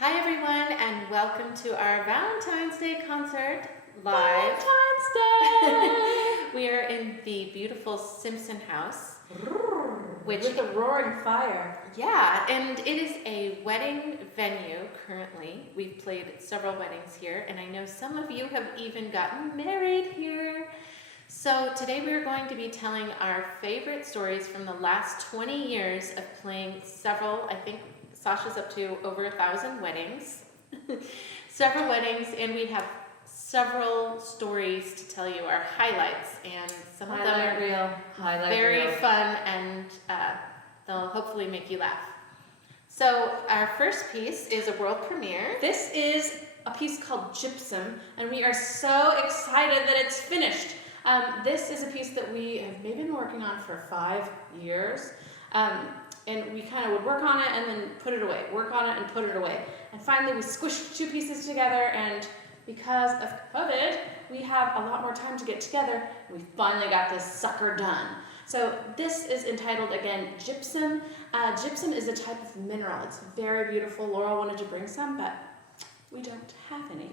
Hi everyone, and welcome to our Valentine's Day concert live. Valentine's Day! We are in the beautiful Simpson house. With the roaring fire. Yeah, and it is a wedding venue currently. We've played several weddings here, and I know some of you have even gotten married here. So today we are going to be telling our favorite stories from the last 20 years of playing several, I think Sasha's up to over 1,000 weddings. Several weddings, and we have several stories to tell you, our highlights, and some of them are very fun, and they'll hopefully make you laugh. So our first piece is a world premiere. This is a piece called Gypsum, and we are so excited that it's finished. This is a piece that we have maybe been working on for 5 years. And we kind of would work on it and then put it away, work on it and put it away. And finally we squished 2 pieces together, and because of COVID, we have a lot more time to get together, and we finally got this sucker done. So this is entitled, again, Gypsum. Gypsum is a type of mineral. It's very beautiful. Laurel wanted to bring some, but we don't have any.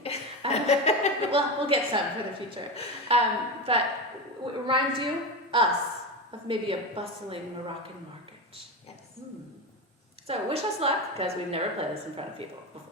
We'll get some for the future. But it reminds us, of maybe a bustling Moroccan market. Yes. So wish us luck, because we've never played this in front of people before.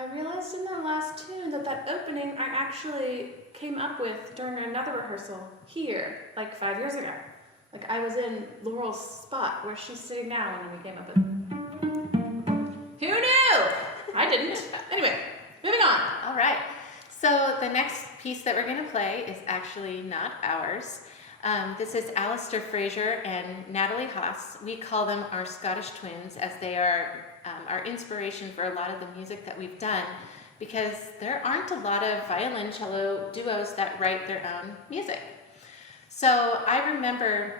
I realized in that last tune that opening I actually came up with during another rehearsal here, like 5 years ago. Like I was in Laurel's spot where she's sitting now, and then we came up with. Who knew? I didn't. Anyway, moving on. All right. So the next piece that we're going to play is actually not ours. This is Alistair Fraser and Natalie Haas. We call them our Scottish twins, as they are our inspiration for a lot of the music that we've done, because there aren't a lot of violin cello duos that write their own music. So I remember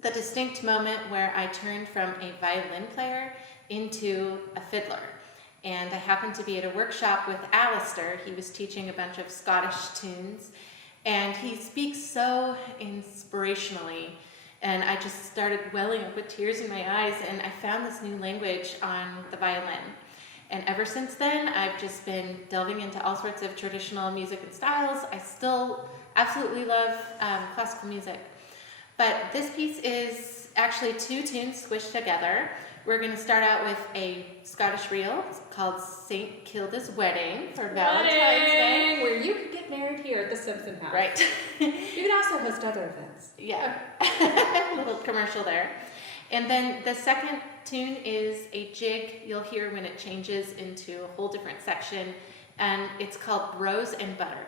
the distinct moment where I turned from a violin player into a fiddler. And I happened to be at a workshop with Alistair. He was teaching a bunch of Scottish tunes, and he speaks so inspirationally. And I just started welling up with tears in my eyes, and I found this new language on the violin. And ever since then, I've just been delving into all sorts of traditional music and styles. I still absolutely love classical music. But this piece is actually 2 tunes squished together. We're going to start out with a Scottish reel called St. Kilda's Wedding for Valentine's Day. Where you could get married here at the Simpson house. Right. You can also host other events. Yeah. A little commercial there. And then the second tune is a jig you'll hear when it changes into a whole different section. And it's called Brose and Butter.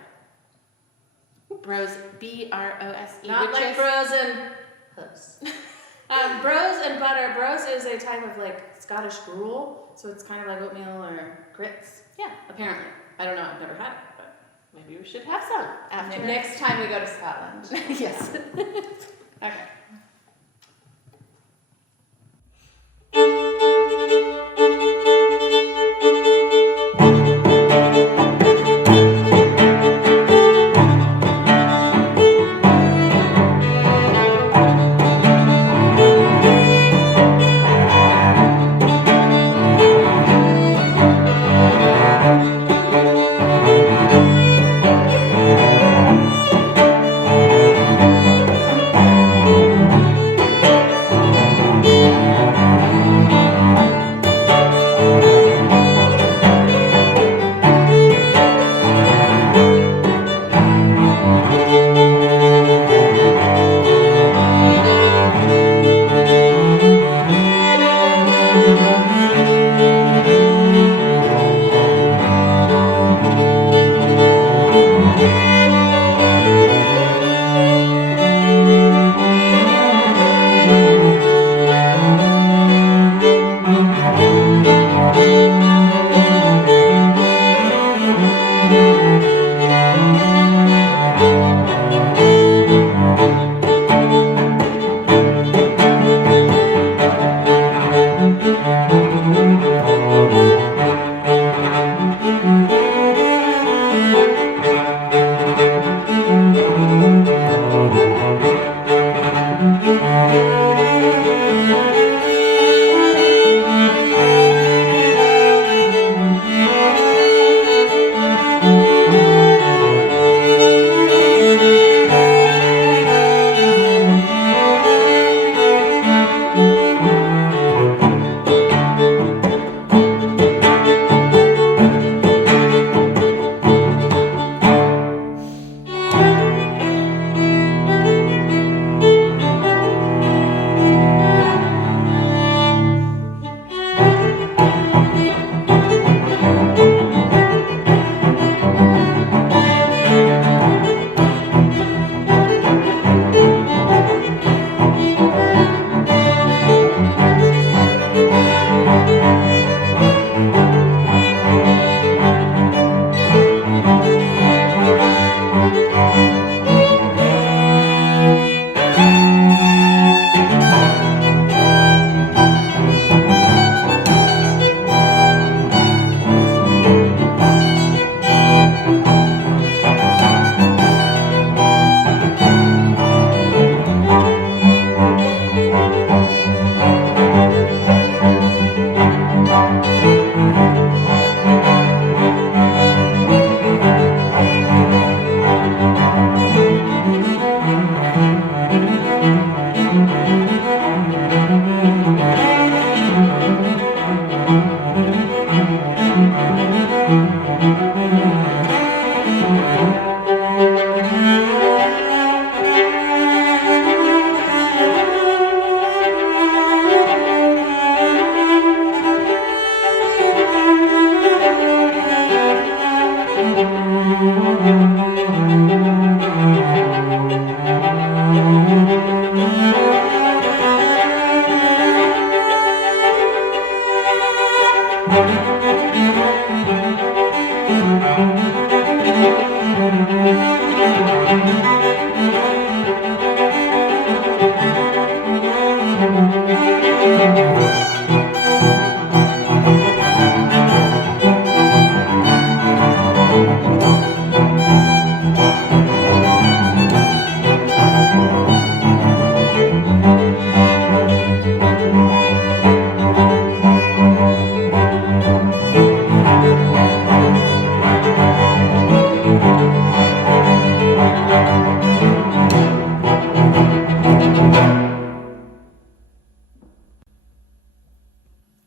Brose, B-R-O-S-E. Not like Brose and Hooves. Brose and butter. Brose is a type of like Scottish gruel, so it's kind of like oatmeal or grits. Yeah. Apparently. I don't know, I've never had it, but Maybe we should have some after. next time we go to Scotland. Yes. Okay.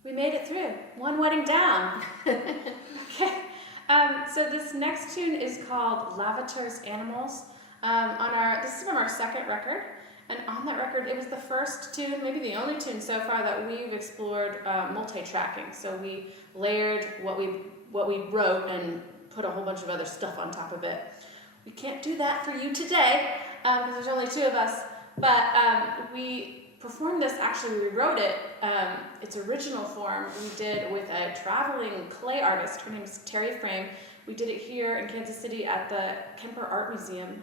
We made it through. One wedding down. Okay. So this next tune is called Lavater's Animals. This is from our second record. And on that record, it was the first tune, maybe the only tune so far that we've explored multi-tracking. So we layered what we wrote and put a whole bunch of other stuff on top of it. We can't do that for you today because there's only two of us. But we performed this, actually we wrote it, its original form we did with a traveling clay artist. Her name is Terry Frame. We did it here in Kansas City at the Kemper Art Museum.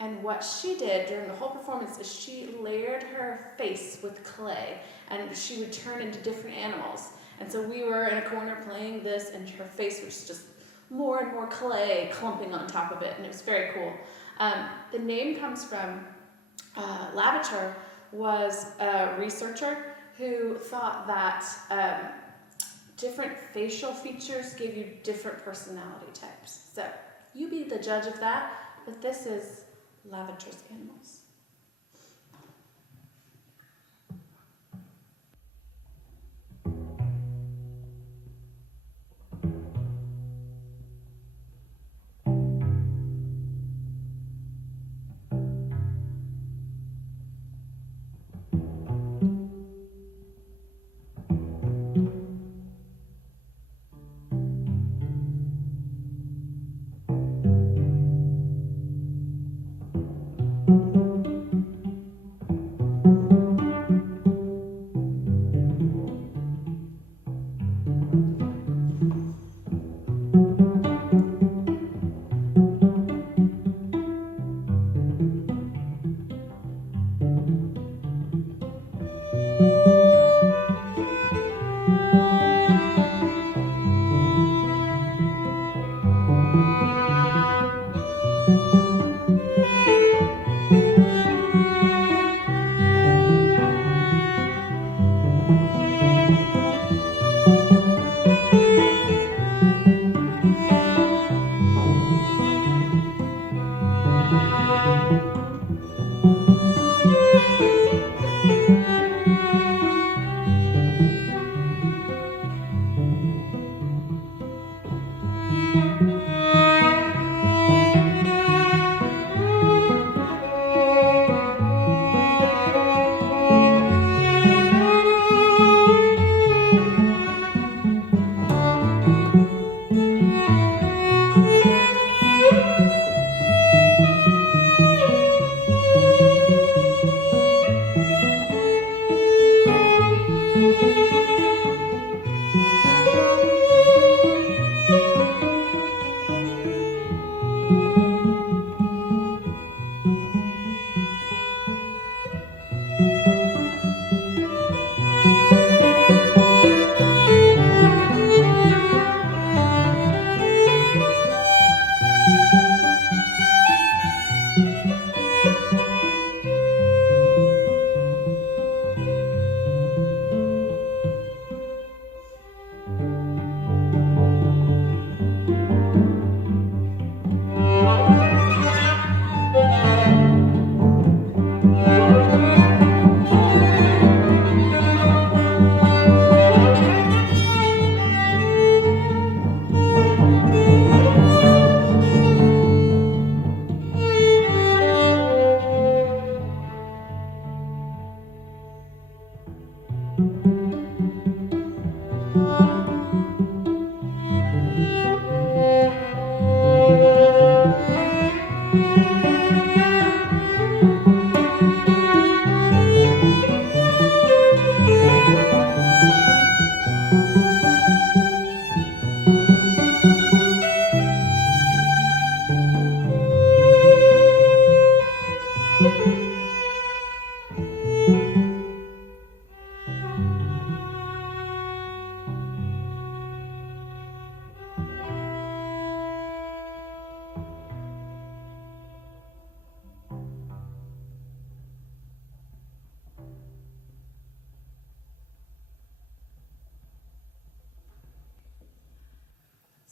And what she did during the whole performance is she layered her face with clay and she would turn into different animals. And so we were in a corner playing this and her face was just more and more clay clumping on top of it, and it was very cool. The name comes from Lavater was a researcher who thought that different facial features give you different personality types. So you be the judge of that, but this is Lavater's Animals.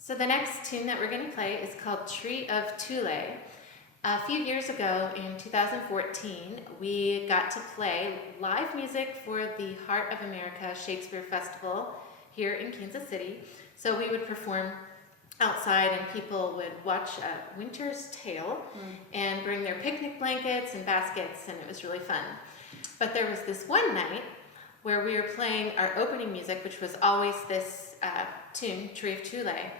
So the next tune that we're going to play is called Tree of Tulle. A few years ago, in 2014, we got to play live music for the Heart of America Shakespeare Festival here in Kansas City. So we would perform outside and people would watch A Winter's Tale and bring their picnic blankets and baskets, and it was really fun. But there was this one night where we were playing our opening music, which was always this tune, Tree of Tulle.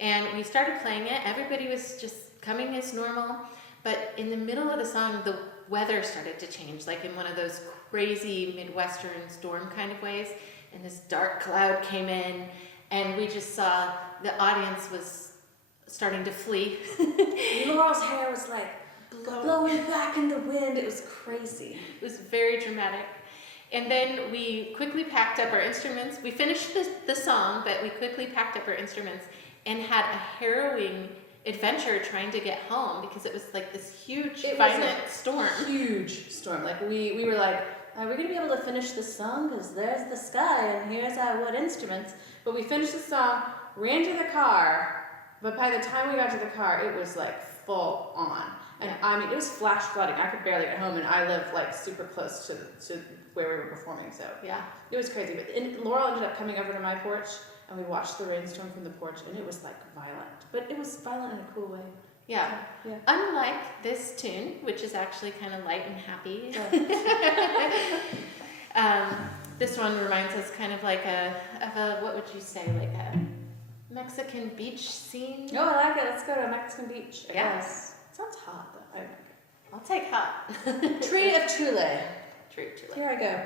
And we started playing it. Everybody was just coming as normal. But in the middle of the song, the weather started to change, like in one of those crazy Midwestern storm kind of ways. And this dark cloud came in, and we just saw the audience was starting to flee. Laurel's hair was like blowing back in the wind. It was crazy. It was very dramatic. And then we quickly packed up our instruments. We finished the song, but we quickly packed up our instruments and had a harrowing adventure trying to get home because it was like this huge violent storm. Huge storm. Like we were like, are we gonna be able to finish the song? Because there's the sky and here's our wood instruments. But we finished the song, ran to the car, but by the time we got to the car, it was like full on. And I mean, it was flash flooding. I could barely get home, and I live like super close to where we were performing. So yeah, it was crazy. But Laurel ended up coming over to my porch, and we watched the rainstorm from the porch, and it was like violent. But it was violent in a cool way. Yeah. Yeah. Unlike this tune, which is actually kind of light and happy. This one reminds us kind of like a what would you say, like a Mexican beach scene? Oh, I like it. Let's go to a Mexican beach. Yes. It sounds hot though. I like it. I'll take hot. Tree of Tulle. Tree of Tulle. Here I go.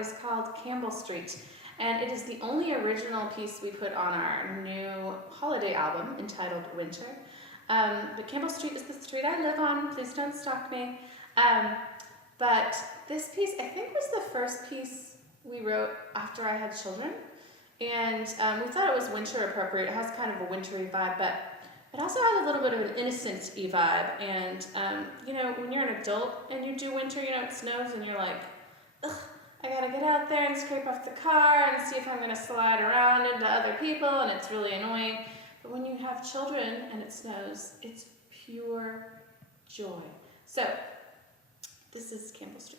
is called Campbell St, and it is the only original piece we put on our new holiday album entitled Winter. But Campbell St is the street I live on. Please don't stalk me. But this piece, I think, was the first piece we wrote after I had children. And we thought it was winter appropriate. It has kind of a wintry vibe, but it also has a little bit of an innocent-y vibe. And, you know, when you're an adult and you do winter, you know, it snows and you're like, ugh, I gotta get out there and scrape off the car and see if I'm gonna slide around into other people, and it's really annoying. But when you have children and it snows, it's pure joy. So, this is Campbell St.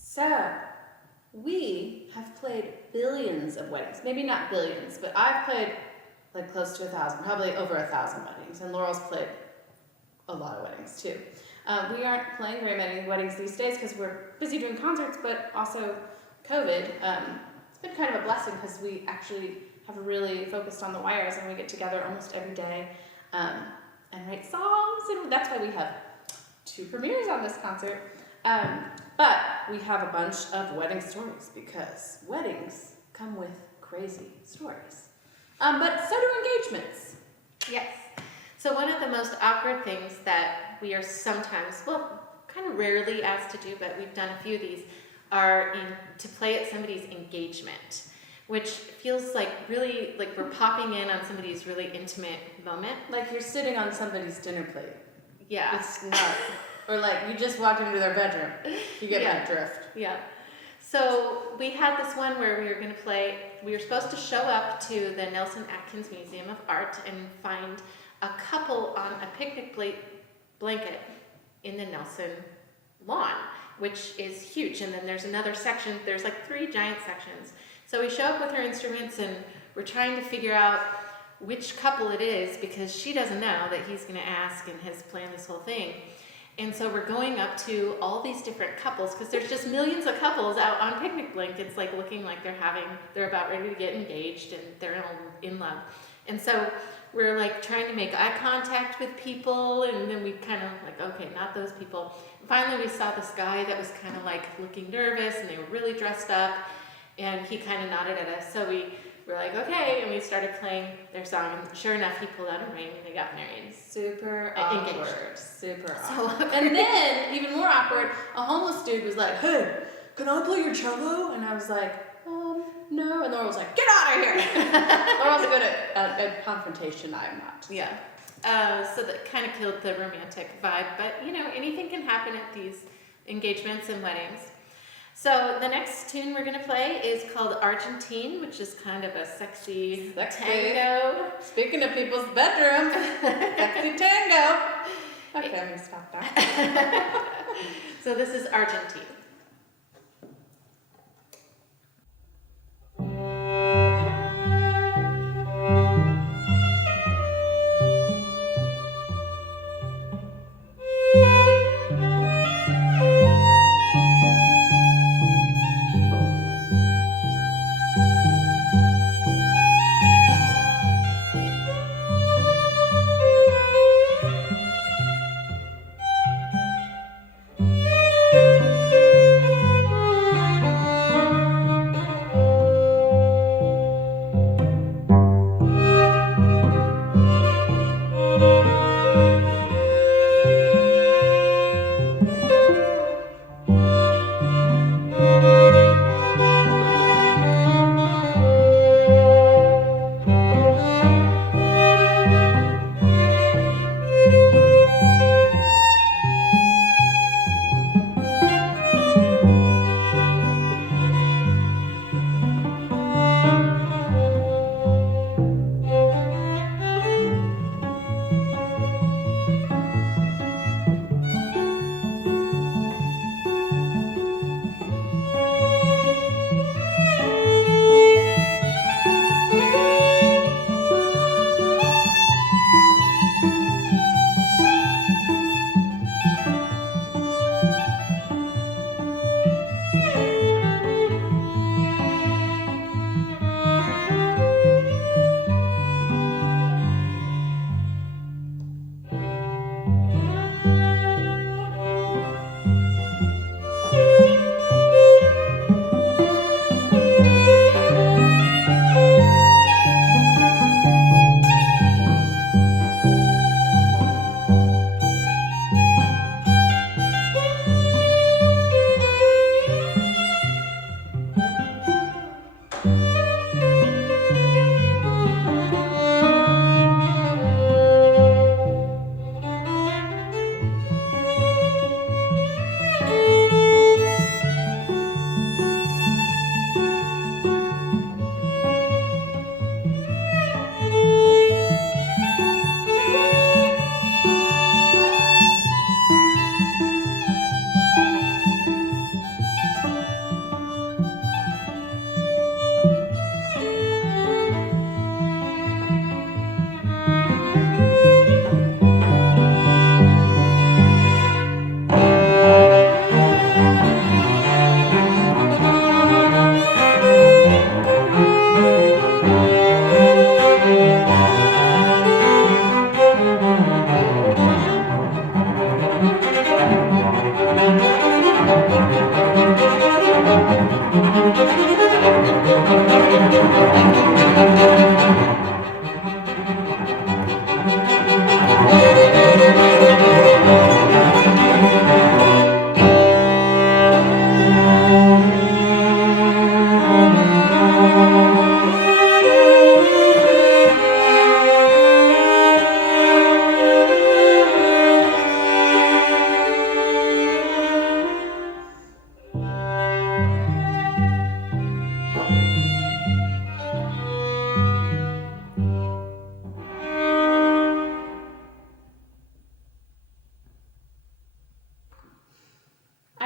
So, we have played billions of weddings. Maybe not billions, but I've played like close to 1,000, probably over 1,000 weddings, and Laurel's played a lot of weddings too. We aren't playing very many weddings these days because we're busy doing concerts, but also COVID. It's been kind of a blessing because we actually have really focused on the wires, and we get together almost every day and write songs, and that's why we have 2 premieres on this concert. But we have a bunch of wedding stories because weddings come with crazy stories. But so do engagements. Yes. So one of the most awkward things that we are sometimes, well, kind of rarely asked to do, but we've done a few of these, are to play at somebody's engagement, which feels like really like we're popping in on somebody's really intimate moment. Like you're sitting on somebody's dinner plate. Yeah. It's not. Or like you just walked into their bedroom. You get my drift. Yeah. So we had this one where we were supposed to show up to the Nelson Atkins Museum of Art and find a couple on a picnic blanket in the Nelson lawn, which is huge. And then there's another section, there's like 3 giant sections. So we show up with her instruments and we're trying to figure out which couple it is because she doesn't know that he's gonna ask and has planned this whole thing. And so we're going up to all these different couples because there's just millions of couples out on picnic blankets, like looking like they're about ready to get engaged and they're in love. And so we're like trying to make eye contact with people, and then we kind of like, okay, not those people. And finally, we saw this guy that was kind of like looking nervous, and they were really dressed up, and he kind of nodded at us. So we were like, okay, and we started playing their song, and sure enough, he pulled out a ring, and they got married. Super Engaged. awkward. Super So awkward. awkward. And then, even more awkward, a homeless dude was like, hey, can I play your cello? And I was like, no. And Laura was like, get out of here. Laura's good at confrontation. I am not. Yeah. So that kind of killed the romantic vibe, but anything can happen at these engagements and weddings. So the next tune we're going to play is called Argentine, which is kind of a sexy tango. Speaking of people's bedrooms, sexy tango. Okay, I'm going to stop that. So this is Argentine.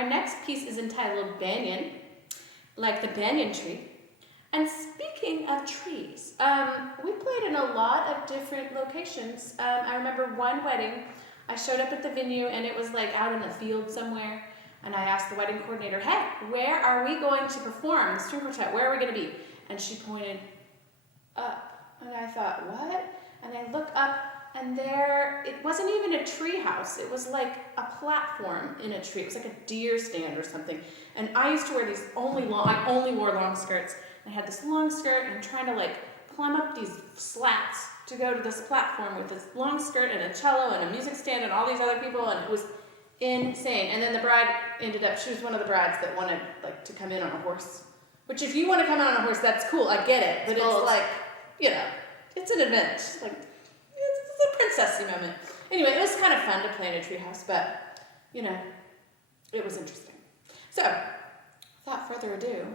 Our next piece is entitled Banyan, like the banyan tree. And speaking of trees, we played in a lot of different locations. I remember one wedding, I showed up at the venue and it was like out in the field somewhere. And I asked the wedding coordinator, hey, where are we going to perform the string quartet? Where are we going to be? And she pointed up. And I thought, what? And I look up and there, it wasn't even a tree house. It was like a platform in a tree. It was like a deer stand or something. And I used to wear these I only wore long skirts. I had this long skirt and trying to like climb up these slats to go to this platform with this long skirt and a cello and a music stand and all these other people, and it was insane. And then the bride ended up, she was one of the brides that wanted like to come in on a horse. Which if you want to come in on a horse, that's cool, I get it. But it's like, you know, it's an event. It's like, it's a princessy moment. Anyway, it was kind of fun to play in a treehouse, but, you know, it was interesting. So, without further ado,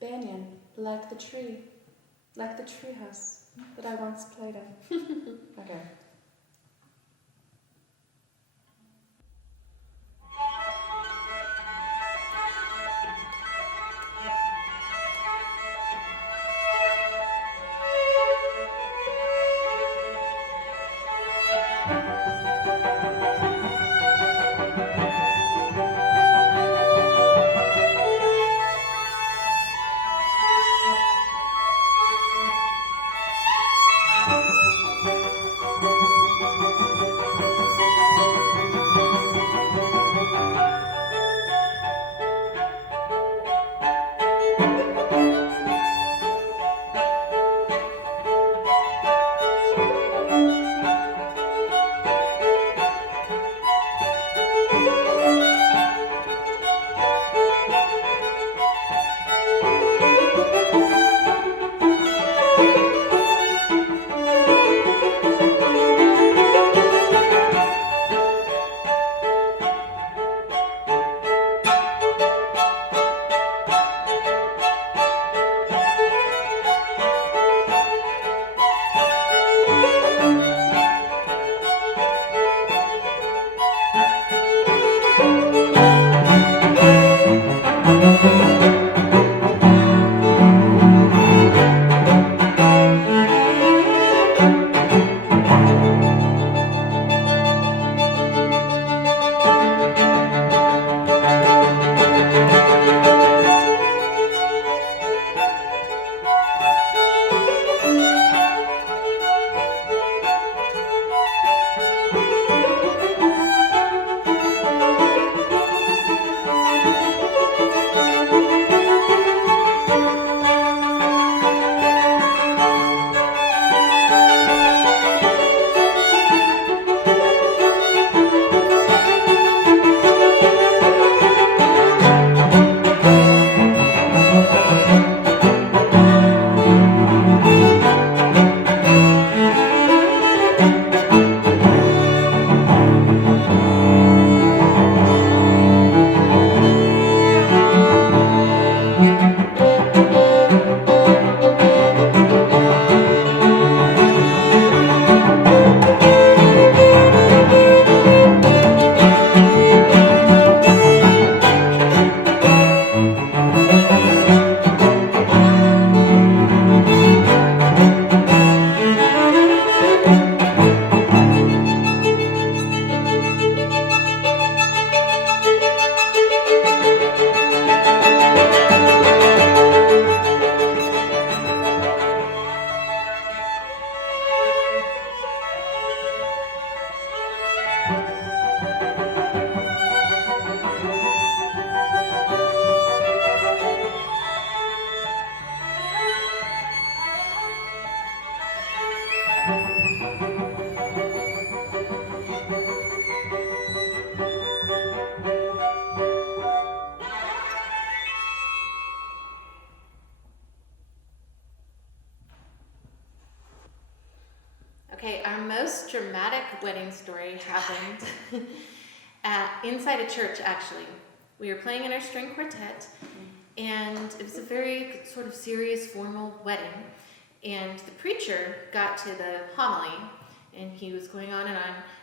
Banyan, like the tree house that I once played in. Okay. Okay, our most dramatic wedding story happened inside a church, actually. We were playing in our string quartet, and it was a very sort of serious, formal wedding. And the preacher got to the homily, and he was going on.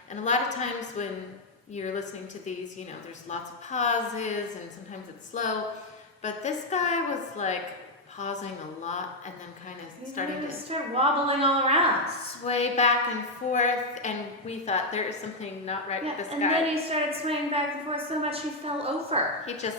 And a lot of times when you're listening to these, you know, there's lots of pauses and sometimes it's slow. But this guy was like pausing a lot and then kind of starting to start wobbling all around. sway back and forth, and we thought there is something not right with this and guy. then he started swaying back and forth so much he fell over. He just,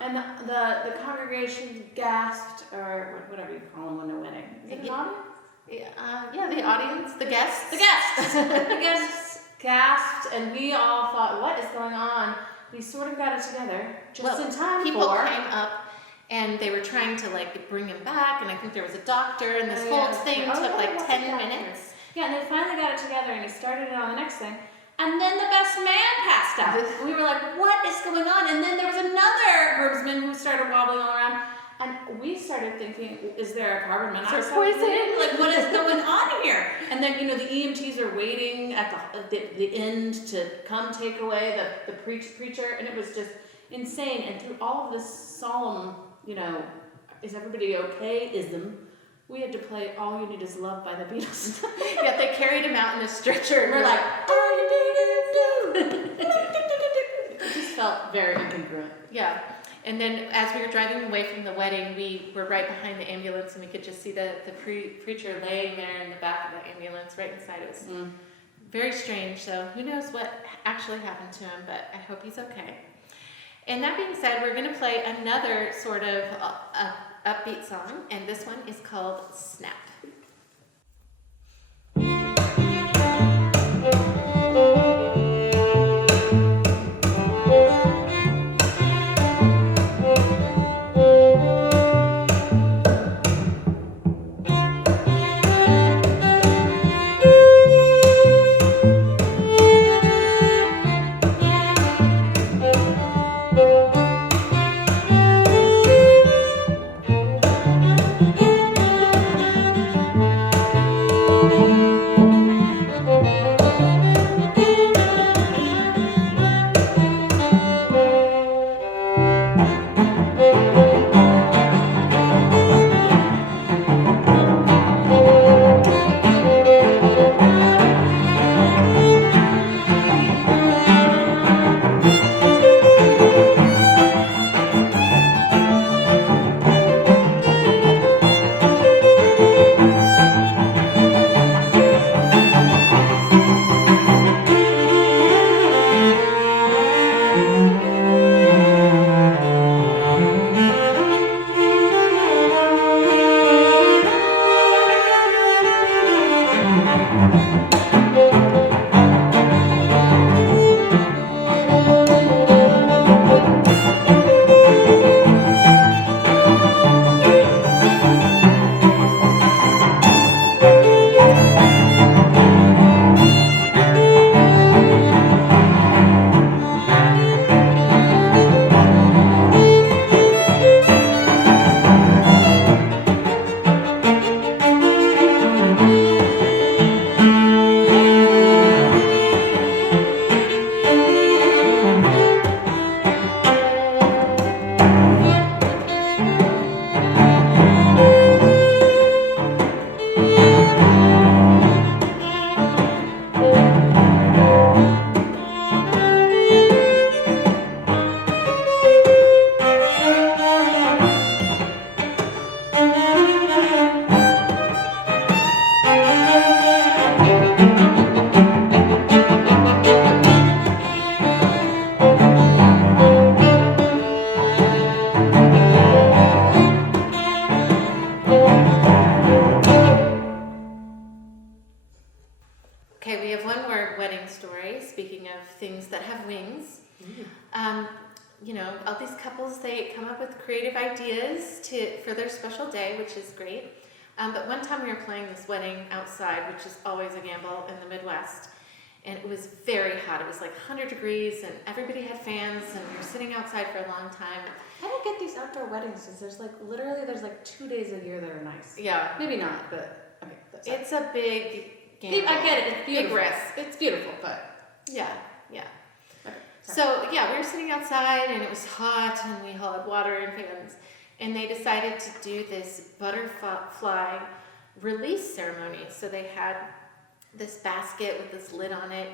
And the congregation gasped, or whatever you call them when they're winning. Is it an audience? the audience, the guests. The guests! The guests gasped, and we all thought, what is going on? We sort of got it together just in time people for... came up and they were trying to like bring him back, and I think there was a doctor, and this whole thing took like 10 minutes. Yeah, and they finally got it together, and he started it on the next thing. And then the best man passed out. And we were like, what is going on? And then there was another groomsman who started wobbling all around. And we started thinking, is there a carbon monoxide poisoning? Like, what is going on here? And then, you know, the EMTs are waiting at the end to come take away the preacher. And it was just insane. And through all of this solemn, you know, is everybody okay? Ism. We had to play All You Need Is Love by the Beatles. Yeah, they carried him out in a stretcher. And we're like, all you need is love. It just felt very incongruent. Yeah. And then as we were driving away from the wedding, we were right behind the ambulance, and we could just see the preacher laying there in the back of the ambulance right inside us. Very strange. So who knows what actually happened to him, but I hope he's okay. And that being said, we're going to play another sort of upbeat song, and this one is called Snap. Things that have wings. You know, all these couples, they come up with creative ideas for their special day, which is great. But one time we were playing this wedding outside, which is always a gamble in the Midwest, and it was very hot. It was like 100 degrees, and everybody had fans, and we were sitting outside for a long time. I don't get these outdoor weddings, because there's like 2 days a year that are nice. Yeah. Maybe not, but okay. It's a big gamble. I get it. It's beautiful. Big risk. It's beautiful, but... Yeah. Okay, so, yeah, we were sitting outside, and it was hot, and we had water and fans, and they decided to do this butterfly release ceremony. So they had this basket with this lid on it,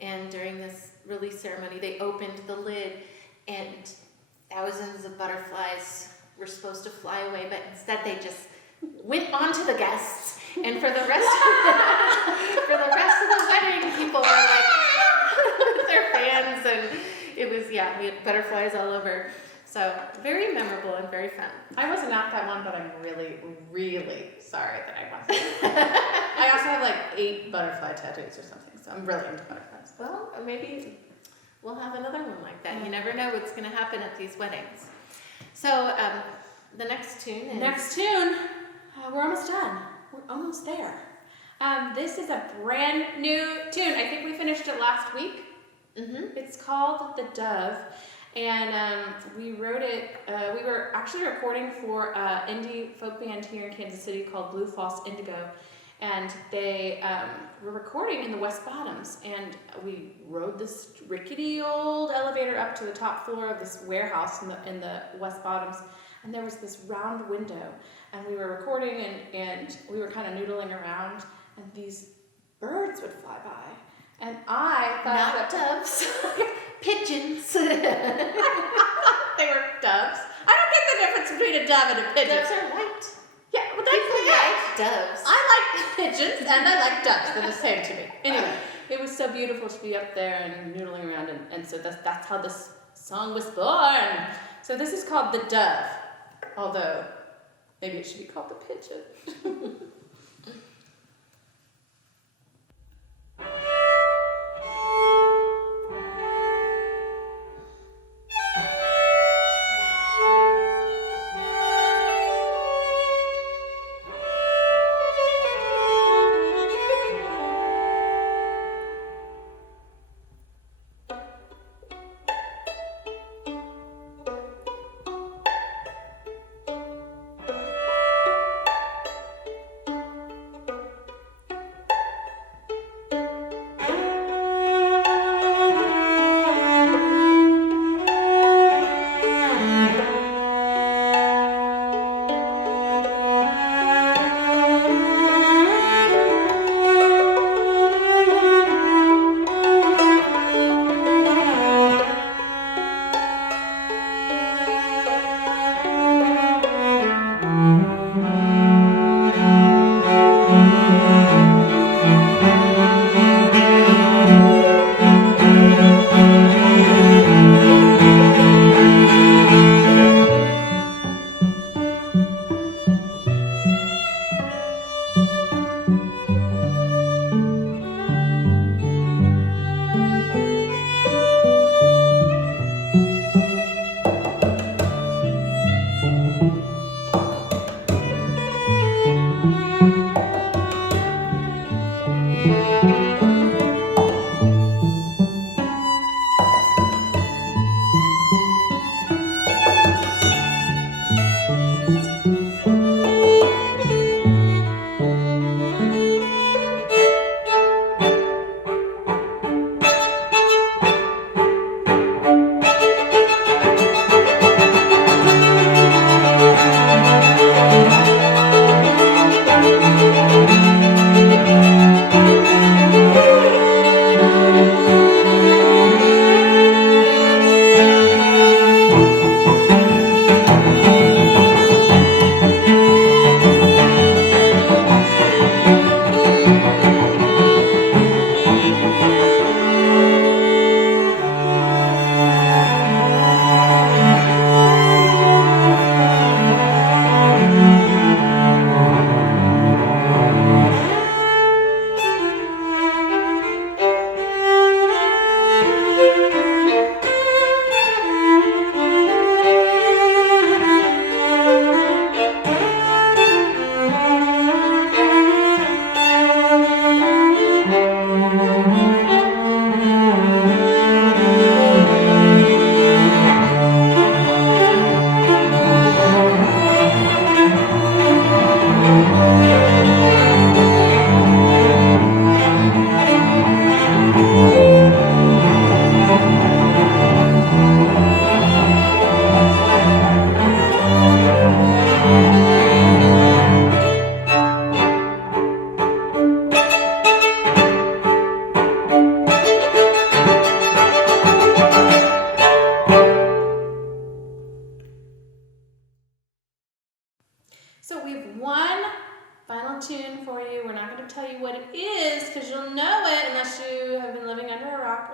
And during this release ceremony, they opened the lid and thousands of butterflies were supposed to fly away, but instead they just went on to the guests. And for the rest of the wedding, people were like with their fans, and it was, we had butterflies all over. So very memorable and very fun. I wasn't at that one, but I'm really, really sorry that I wasn't. I also have like 8 butterfly tattoos or something, so I'm really into butterflies. Well, maybe we'll have another one like that. You never know what's going to happen at these weddings. So the next tune is... We're almost done. We're almost there. This is a brand new tune. I think we finished it last week. Mm-hmm. It's called The Dove. And we wrote it, we were actually recording for an indie folk band here in Kansas City called Blue False Indigo. And they were recording in the West Bottoms. And we rode this rickety old elevator up to the top floor of this warehouse in the West Bottoms. And there was this round window. And we were recording and we were kind of noodling around. And these birds would fly by. And I thought... Not doves. Pigeons. They were doves. I don't get the difference between a dove and a pigeon. Doves are white. Yeah, well that's People like doves. I like pigeons and I like doves. They're the same to me. Anyway, it was so beautiful to be up there and noodling around, and so that's how this song was born. So this is called The Dove, although maybe it should be called The Pigeon.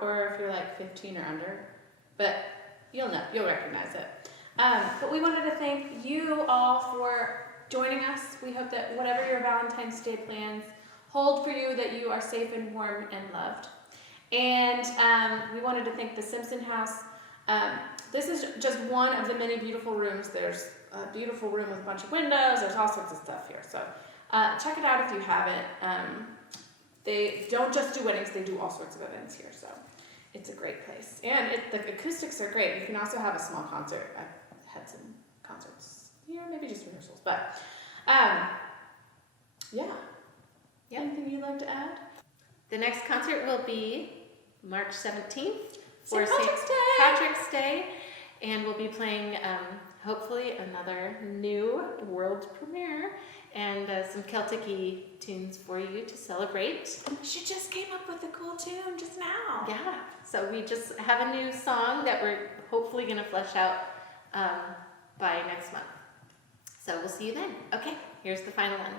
or if you're like 15 or under, but you'll recognize it. But we wanted to thank you all for joining us. We hope that whatever your Valentine's Day plans hold for you, that you are safe and warm and loved. And we wanted to thank the Simpson house. This is just one of the many beautiful rooms. There's a beautiful room with a bunch of windows. There's all sorts of stuff here. So check it out if you haven't. They don't just do weddings, they do all sorts of events here. So it's a great place. And the acoustics are great. You can also have a small concert. I've had some concerts here, maybe just rehearsals. But yeah. Anything you'd like to add? The next concert will be March 17th for St. Patrick's Day, and we'll be playing hopefully another new world premiere and some Celtic-y tunes for you to celebrate. She just came up with a cool tune just now. Yeah, so we just have a new song that we're hopefully going to flesh out by next month. So we'll see you then. Okay, here's the final one.